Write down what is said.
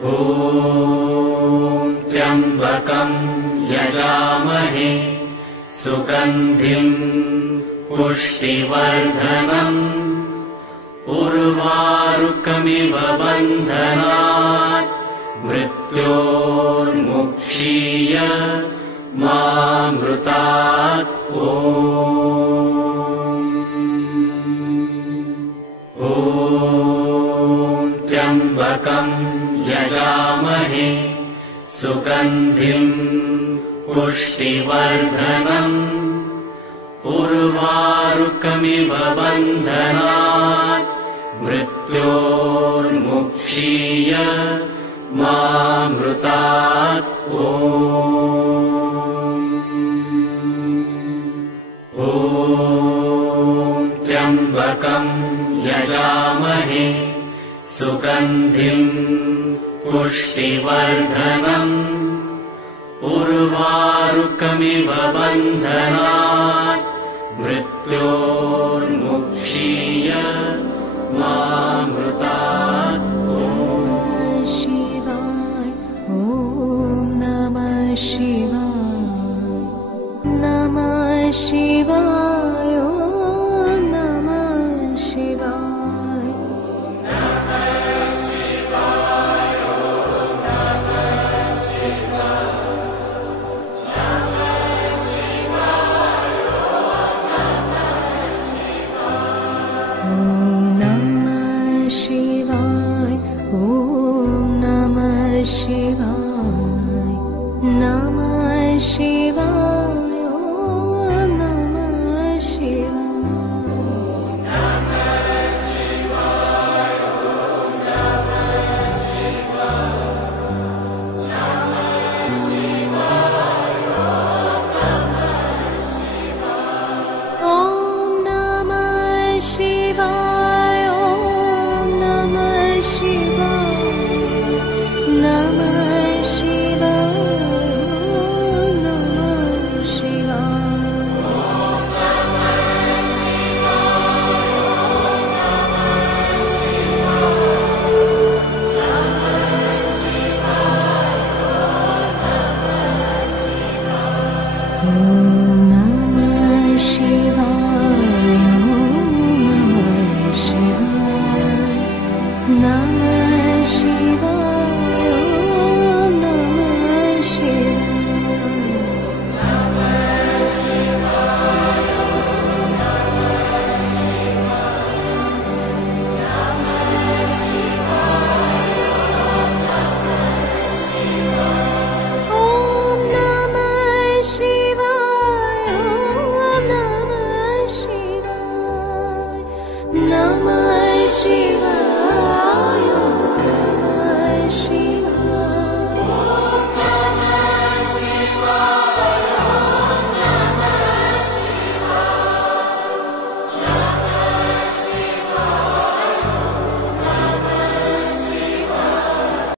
ॐ त्र्यम्बकं यजामहे सुगन्धिं पुष्टिवर्धनम् उर्वारुकमिव बन्धनात् मृत्योर्मुक्षीय मामृतात्। ॐ त्र्यम्बकं यजामहे सुगन्धिं पुष्टिवर्धनम् उर्वारुकमिव बन्धनात् मृत्योर्मुक्षीय मामृतात्। ॐ त्र्यम्बकं यजामहे सुगन्धिं पुष्टिवर्धनम् उर्वारुकमिव बन्धनात् मृत्योर्मुक्षीय मामृतात्। नमः शिवाय, ॐ नमः शिवाय, नमः शिवाय, ॐ नमः शिवाय।